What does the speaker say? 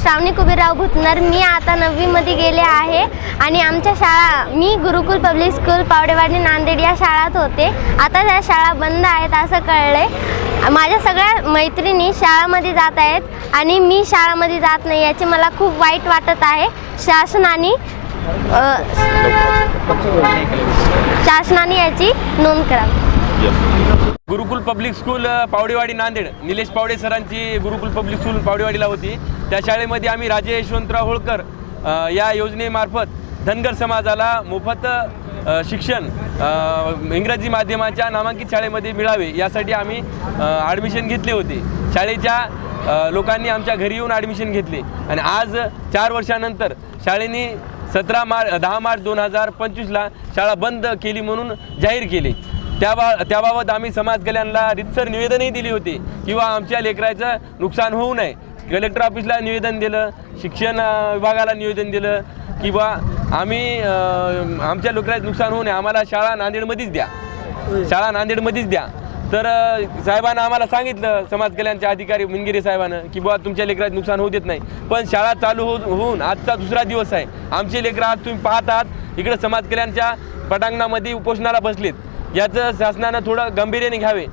श्रावणी कुबेरराव भुतनर। मी आता 9वी मध्ये गेले आहे आणि आमच्या शाळा मी गुरुकुल पब्लिक स्कूल पावडेवाडी नांदेड या शाळेत होते। आता त्या शाळा बंद आहेत असं कळलंय। माझ्या सगळ्या मैत्रिणी शाळेमध्ये जात आहेत आणि मी शाळेमध्ये जात नाही, याची मला खूप वाईट वाटत आहे। शासनाने याची नोंद करावी। गुरुकुल पब्लिक स्कूल पावडेवाडी नांदेड, निलेश पावडे सरांची गुरुकुल पब्लिक स्कूल पावडेवाडीला होती। त्या शाळेमध्ये आम्ही राजे यशवंतराव होळकर या योजनेमार्फत धनगर समाजाला मोफत शिक्षण इंग्रजी माध्यमाच्या नामांकित शाळेमध्ये मिळावे यासाठी आम्ही ॲडमिशन घेतले होते। शाळेच्या लोकांनी आमच्या घरी येऊन ॲडमिशन घेतले आणि आज 4 वर्षानंतर शाळेने 10 मार्च 2025ला शाळा बंद केली म्हणून जाहीर केले। त्याबाबत आम्ही समाज कल्याणला रितसर निवेदनही दिली होती किंवा आमच्या लेकराचं नुकसान होऊ नये। कलेक्टर ऑफिसला निवेदन दिलं, शिक्षण विभागाला निवेदन दिलं किंवा आम्ही आमच्या लेकराचं नुकसान होऊ नये, आम्हाला शाळा नांदेडमध्येच द्या। तर साहेबांना आम्हाला सांगितलं, समाज कल्याणचे अधिकारी मुनगिरे साहेबांना, की बुवा तुमच्या लेकराचं नुकसान होऊ देत नाही। पण शाळा चालू होऊन आजचा 2रा दिवस आहे। आमचे लेकरं आज तुम्ही पाहत आहात इकडे समाज कल्याणच्या पटांगणामध्ये उपोषणाला बसलेत। याचं शासनानं थोडं गांभीर्याने घ्यावे।